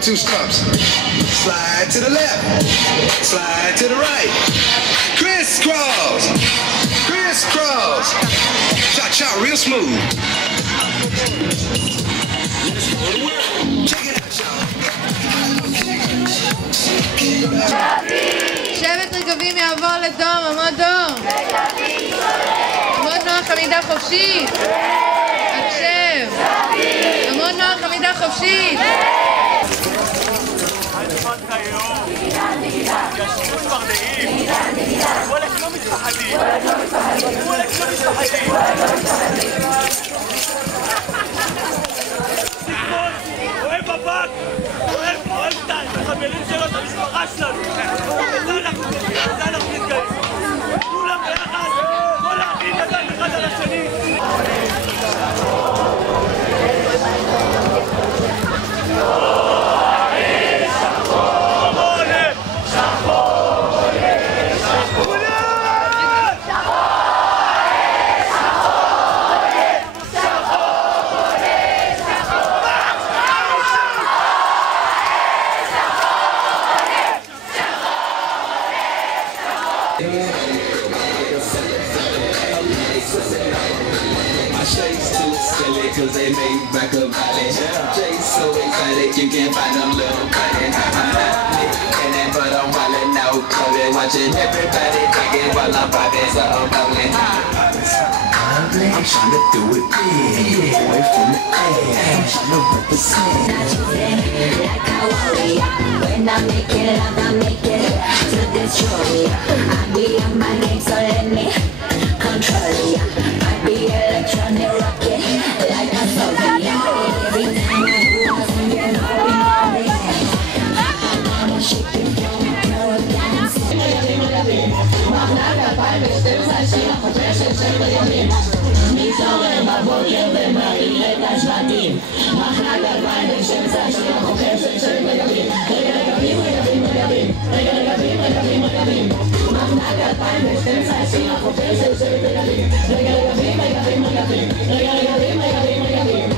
2 stumps. Slide to the left, slide to the right. Crisscross, crisscross. Cha-cha real smooth. Check it out, y'all. שבט רגבים יעבור לדום, עמוד דום. עמוד נוח, עמידה חופשית. הקשב. עמוד נוח, עמידה חופשית. קשקוש ברדעים, וואלק לא מתפחדים, וואלק לא מתפחדים. אוהב אבק, אוהב טל, החברים שלו, את המשפחה שלנו. וזה אנחנו נתגייס. כולם ביחד, כל האחים ידיים אחד על השני. Cause they made back a valley. Jay's so excited you can't find them little cutting. But I'm wildin' out, clubbing, watching everybody digging while I'm popping something bubbling. I'm trying to do it big, away from the edge. I'm trying to represent. Like a warrior, when I make it, to destroy ya. I be on my game, so let me control ya. I be electronic rocket, like a Soviet. Every time I do something, you know we love it. I wanna shake it from the floor, dancing. Mahnaga, Bible, still sashing, progression, shake it on him. Mitzoren, בבוקר ומעיל את השבטים. מחנק אלפיים שם סשיר חופשת של מגבים. רגע רגבים, רגבים, רגבים. רגע רגבים, רגבים, רגבים. מחנק אלפיים שם סשיר חופשת של מגבים. רגע רגבים, רגבים, רגבים. רגע רגבים, רגבים, רגבים.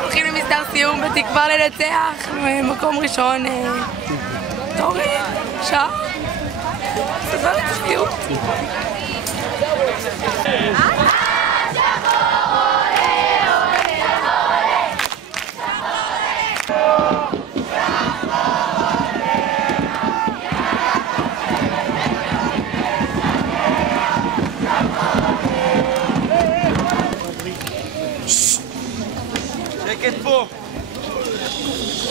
הולכים למסדר סיום בתקווה לנצח, מקום ראשון, תורי, שעה, סדר צפיות. שקט פה!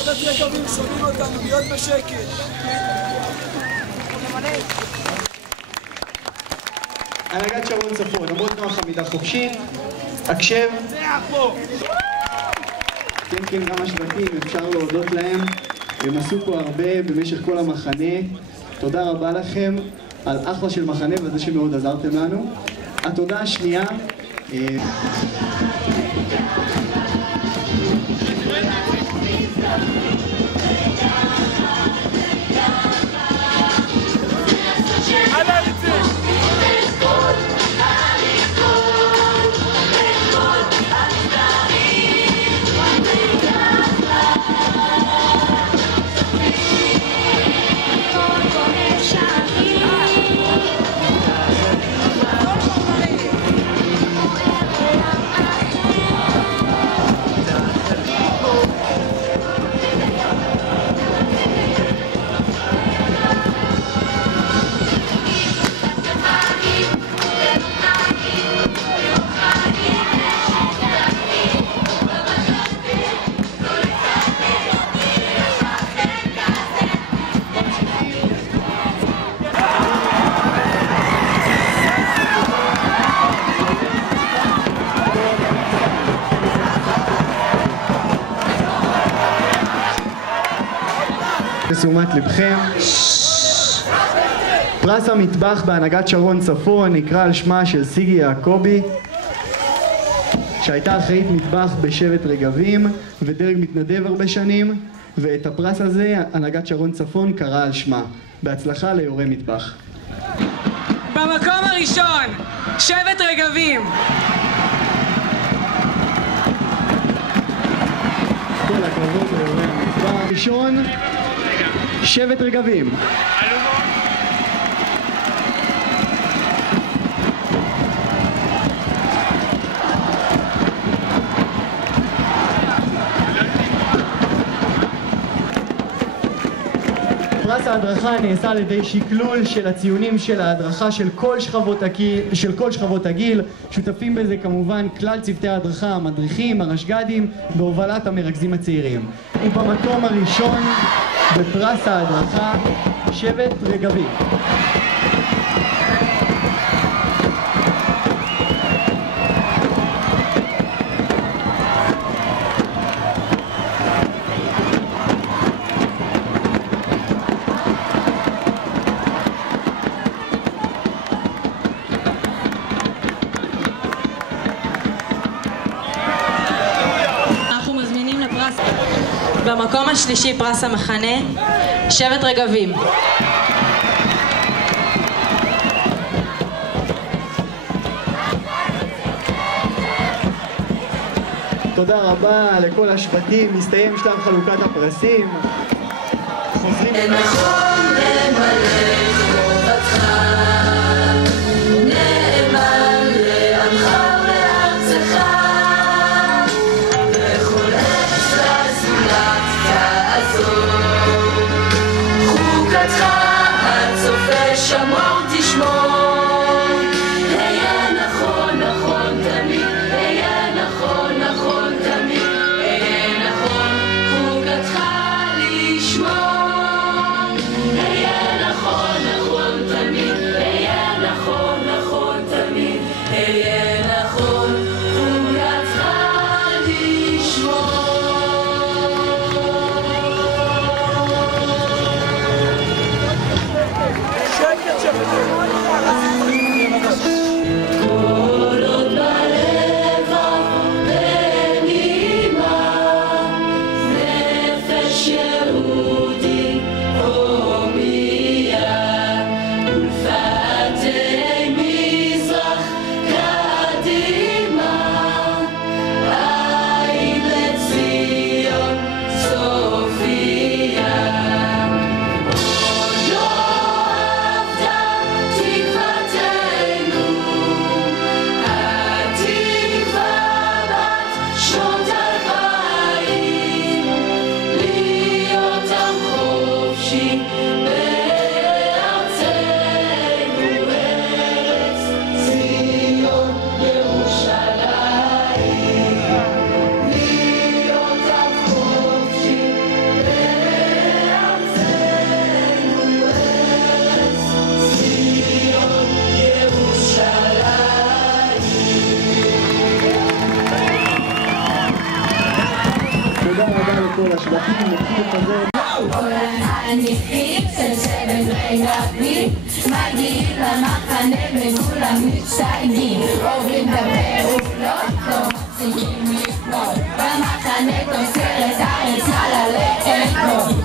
עוד רגבים שומעים אותנו, להיות בשקט. הנהגת שרון צפון, עמוד נוח עמידה חופשית, הקשב. כן, גם השבטים, אפשר להודות להם. הם עשו פה הרבה במשך כל המחנה. תודה רבה לכם על אחלה של מחנה וזה שמאוד עזרתם לנו. התודה השנייה, לתשומת לבכם. פרס המטבח בהנהגת שרון צפון נקרא על שמה של סיגי יעקבי, שהייתה אחראית מטבח בשבט רגבים ודרג מתנדב הרבה שנים, ואת הפרס הזה הנהגת שרון צפון קרא על שמה. בהצלחה ליורי מטבח. במקום הראשון, שבט רגבים. כל הכבוד ליורי המטבח. הראשון, שבט רגבים. פרס ההדרכה נעשה על ידי שקלול של הציונים של ההדרכה של כל שכבות הגיל. שותפים בזה כמובן כלל צוותי ההדרכה, המדריכים, הרשג"דים, בהובלת המרכזים הצעירים. ובמקום הראשון בפרס ההדרכה, שבט רגבים. במקום השלישי פרס המחנה, שבט רגבים. תודה רבה לכל השבטים. מסתיים שלב חלוקת הפרסים. חוזרים נכון למלא חובתך, נאמן לעמך ולארצך, בכל עת לזולת תעזור, חוקתך הצופה שמור תשמור, היה נכון נכון תמיד, היה נכון נכון תמיד, היה נכון חוקתך לשמור, היה נכון נכון תמיד, היה נכון נכון תמיד, היה נכון חוקתך לשמור. כל עוד בלבב בנימה, נפש יהודי הומייה, ולפתי מזרח קדימה, עין לציון סופיה. עוד לא אבדה תקוותנו, התקווה בת שנות 2000, להיות עם חופשי בארצנו, ארץ ציון ירושלים, להיות עם חופשי בארצנו, ארץ ציון ירושלים. תודה רבה לכל השבטים. נתחיל לפזר. הנכים של שבט רגבים מגיעים למחנה וכולם מצטיינים, עוברים את הפעולות, לא מפסיקים לפנות, במחנה תוצרת הארץ, הלאה לאכול.